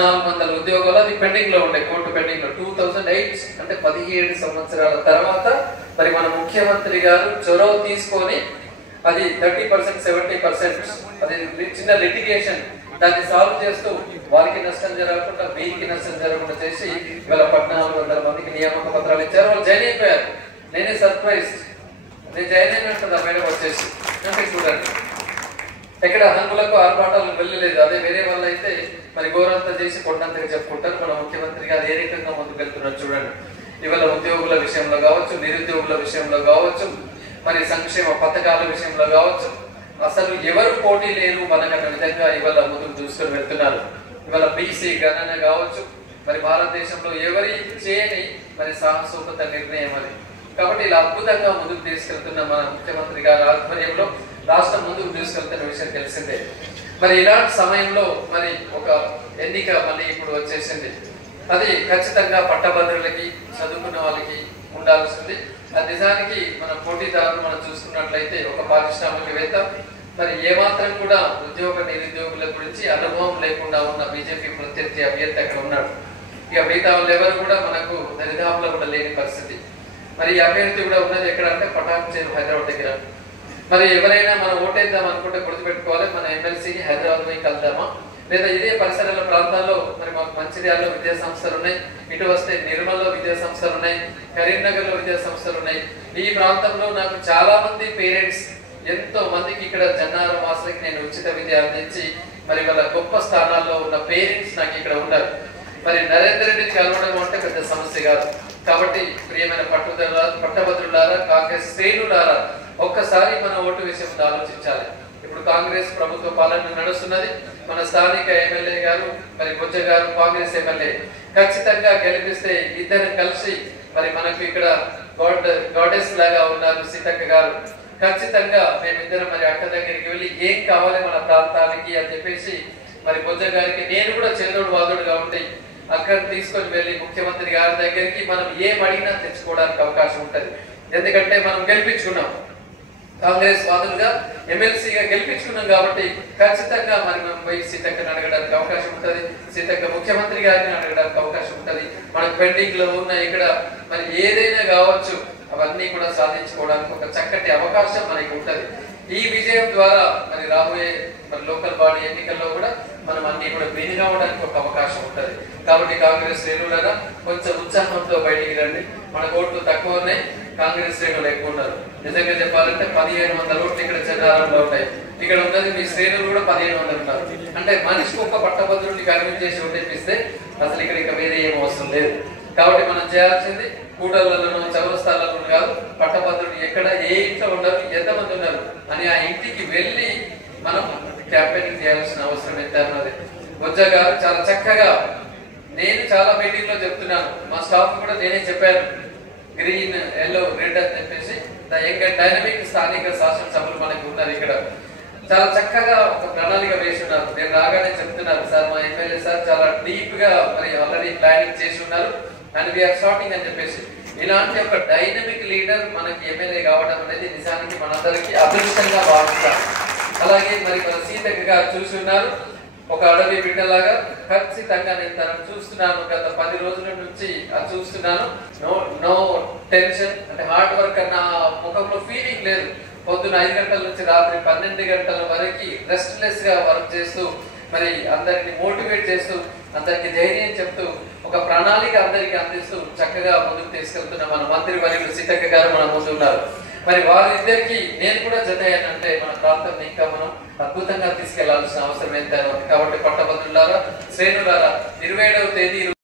1400 ఉద్యోగాలు అది పెండింగ్ లో ఉండే, కోర్టు పెండింగ్ లో 2008 అంటే 17 సంవత్సరాల తర్వాత మరి మన ముఖ్యమంత్రి గారు చొరవ తీసుకొని అది 30%, 70% అది చిన్న లిటిగేషన్ దాన్ని సాల్వ్ చేస్తూ వారికి నష్టం జరగకుండా వీరికి నష్టం జరగకుండా చేసి ఇవాళ 1400 మందికి నియామక పత్రాలు ఇచ్చారు. వాళ్ళు జాయిన్ అయిపోయారు. నేనే సర్ప్రైజ్, నేను జాయిన్ అయినట్టు ఆ మేడం వచ్చేసి అంటే చూడండి ఎక్కడ హంగులకు ఆర్భాటాలకు వెళ్ళలేదు. అదే వేరే వాళ్ళు అయితే మరి గోరంతా చేసి కొన్నంతగా చెప్పుకుంటారు. మన ముఖ్యమంత్రి గారు ఏ రకంగా ముందుకు వెళ్తున్నారు చూడండి. ఇవాళ ఉద్యోగుల విషయంలో కావచ్చు, నిరుద్యోగుల విషయంలో కావచ్చు, మరి సంక్షేమ పథకాల విషయంలో కావచ్చు, అసలు ఎవరు పోటీ లేరు మనకన్న విధంగా ఇవాళ ముందుకు చూసుకొని వెళ్తున్నారు. ఇవాళ బీసీ గణన కావచ్చు, మరి భారతదేశంలో ఎవరి చేయని మరి సాహసోపత నిర్ణయం అది. కాబట్టి ఇలా అద్భుతంగా ముందుకు తీసుకెళ్తున్న మన ముఖ్యమంత్రి గారి ఆధ్వర్యంలో రాష్ట్రం ముందుకు తీసుకెళ్తున్న విషయం తెలిసిందే. మరి ఇలాంటి సమయంలో మరి ఒక ఎన్నిక మళ్ళీ ఇప్పుడు వచ్చేసింది. అది ఖచ్చితంగా పట్టభద్రులకి చదువుకున్న వాళ్ళకి ఉండాల్సింది. అది నిజానికి మన పోటీదారులు మనం చూసుకున్నట్లయితే ఒక పారిశ్రామికవేత్త మరి ఏమాత్రం కూడా ఉద్యోగ నిరుద్యోగుల గురించి అనుభవం లేకుండా ఉన్న బీజేపీ ప్రత్యర్థి అభ్యర్థి అక్కడ ఉన్నాడు. ఇక మిగతా వాళ్ళు ఎవరు కూడా మనకు దరిదాపులో కూడా లేని పరిస్థితి. మరి ఈ అభ్యర్థి కూడా ఉన్నది ఎక్కడ అంటే పటాన్ చెరు హైదరాబాద్ దగ్గర. మరి ఎవరైనా మనం ఓటేద్దాం అనుకుంటే గుర్తుపెట్టుకోవాలి, మన ఎమ్మెల్సీని హైదరాబాద్ పోయి కలుద్దామా, లేదా ఇదే పరిసరాల ప్రాంతాల్లో మరి మాకు మంచిర్యాలలో విద్యా సంస్థలు ఉన్నాయి, ఇటు వస్తే నిర్మల్లో విద్యా సంస్థలు ఉన్నాయి, కరీంనగర్ లో విద్యా సంస్థలు ఉన్నాయి. ఈ ప్రాంతంలో నాకు చాలా మంది పేరెంట్స్ ఎంతో మందికి ఇక్కడ జన్నారం వాసులకి నేను ఉచిత విద్య అందించి మరి వాళ్ళ గొప్ప స్థానాల్లో ఉన్న పేరెంట్స్ నాకు ఇక్కడ ఉన్నారు. మరి నరేంద్ర రెడ్డిని కలవడం అంటే పెద్ద సమస్య కాదు. కాబట్టి ప్రియమైన పట్టభద్రులారా, కాంగ్రెస్ శ్రేణులారా, ఒక్కసారి మన ఓటు విషయంలో ఆలోచించాలి. ఇప్పుడు కాంగ్రెస్ ప్రభుత్వ పాలన నడుస్తున్నది. మన స్థానిక ఎమ్మెల్యే గారు మరి బొజ్జ గారు కాంగ్రెస్ ఎమ్మెల్యే ఖచ్చితంగా గెలిపిస్తే ఇద్దరు కలిసి మరి మనకు ఇక్కడ గాడెస్ లాగా ఉన్నారు సీతక్క గారు. ఖచ్చితంగా మేమిద్దరం మరి అక్క దగ్గరికి వెళ్ళి ఏం కావాలి మన ప్రాంతానికి అని చెప్పేసి మరి బొజ్జ గారికి నేను కూడా చంద్రుడు వాదుడుగా ఉండి అక్కడ తీసుకొని వెళ్ళి ముఖ్యమంత్రి గారి దగ్గరికి మనం ఏం అడిగినా తెచ్చుకోవడానికి అవకాశం ఉంటది. ఎందుకంటే మనం గెలిపించుకున్నాం, కాంగ్రెస్ వాదులుగా ఎమ్మెల్సీగా గెలిపించుకున్నాం కాబట్టి ఖచ్చితంగా మరి మనం పోయి సీతక్కని అడగడానికి అవకాశం ఉంటుంది, సీతక్క ముఖ్యమంత్రి గారిని అడగడానికి అవకాశం ఉంటుంది. మనకు పెండింగ్ లో ఉన్న ఇక్కడ మరి ఏదైనా కావచ్చు అవన్నీ కూడా సాధించుకోవడానికి ఒక చక్కటి అవకాశం మనకి ఉంటది. ఈ విజయం ద్వారా మరి రాబోయే మరి లోకల్ బాడీ ఎన్నికల్లో కూడా మనం అన్ని కూడా విన్ కావడానికి ఒక అవకాశం ఉంటది. కాబట్టి కాంగ్రెస్ శ్రేణులైనా కొంచెం ఉత్సాహంతో బయటికి రండి. మన ఓట్లు తక్కువ ఉన్నాయి, కాంగ్రెస్ శ్రేణులు ఎక్కువ ఉన్నారు. నిజంగా చెప్పాలంటే 1700 ఓట్లు ఇక్కడ చెన్నారంలో ఉంటాయి. ఇక్కడ ఉన్నది మీ శ్రేణులు కూడా 1700 ఉన్నారు. అంటే మనిషికి ఒక పట్టభద్రుడిని కన్విన్స్ చేసి ఓటేపిస్తే అసలు ఇక్కడ ఇంకా వేరే ఏం అవసరం లేదు. కాబట్టి మనం చేయాల్సింది కూడళ్లలోనూ చౌరస్తాలలో కాదు, పట్టభద్రుడు ఎక్కడ ఏ ఇంట్లో ఉన్నారు, ఎంతమంది ఉన్నారు అని ఆ ఇంటికి వెళ్ళి మనం క్యాంపెయినింగ్ చేయాల్సిన అవసరం ఎంత అన్నది. బొజ్జ గారు చాలా చక్కగా, నేను చాలా మీటింగ్ లో చెప్తున్నాను, మా స్టాఫ్ కూడా నేనే చెప్పాను, గ్రీన్ ఎల్లో రెడ్ అని చెప్పేసి ద యంగ్ అండ్ డైనమిక్ స్థానిక శాసనసభలు మనకి ఉన్నారు. ఇక్కడ చాలా చక్కగా ఒక ప్రణాళిక వేసి ఉన్నారు. నేను రాగానే చెప్తున్నారు, సార్ మా ఎమ్మెల్యే సార్ చాలా డీప్ గా మరి ఆల్రెడీ ప్లానింగ్ చేసి ఉన్నారు అండ్ వీఆర్ స్టార్టింగ్ అని చెప్పేసి. ఇలాంటి ఒక డైనమిక్ లీడర్ మనకి ఎమ్మెల్యే కావడం అనేది నిజానికి మనందరికీ అదృష్టంగా భావిస్తాం. అలాగే మరి మన సీతక్క గారు చూసి ఉన్నారు, ఒక అడవి బిడ్డలాగా ఖచ్చితంగా నేను తనను చూస్తున్నాను. గత 10 రోజుల నుంచి అది చూస్తున్నాను. నో టెన్షన్, అంటే హార్డ్ వర్క్ అన్న ముఖంలో ఫీలింగ్ లేదు. పొద్దున 5 గంటల నుంచి రాత్రి 12 గంటల వరకు రెస్ట్లెస్ గా వర్క్ చేస్తూ మరి అందరికి మోటివేట్ చేస్తూ అందరికి ధైర్యం చెప్తూ ఒక ప్రణాళిక అందరికి అందిస్తూ చక్కగా ముందుకు తీసుకెళ్తున్న మన మంత్రి వర్యులు సీతక్క గారు మన ముందు ఉన్నారు. మరి వారిద్దరికి నేను కూడా జత అయ్యానంటే మన ప్రాంతం ఇంకా మనం అద్భుతంగా తీసుకెళ్లాల్సిన అవసరం ఎంత. కాబట్టి పట్టభద్రులారా, శ్రేణులారా, 27వ తేదీ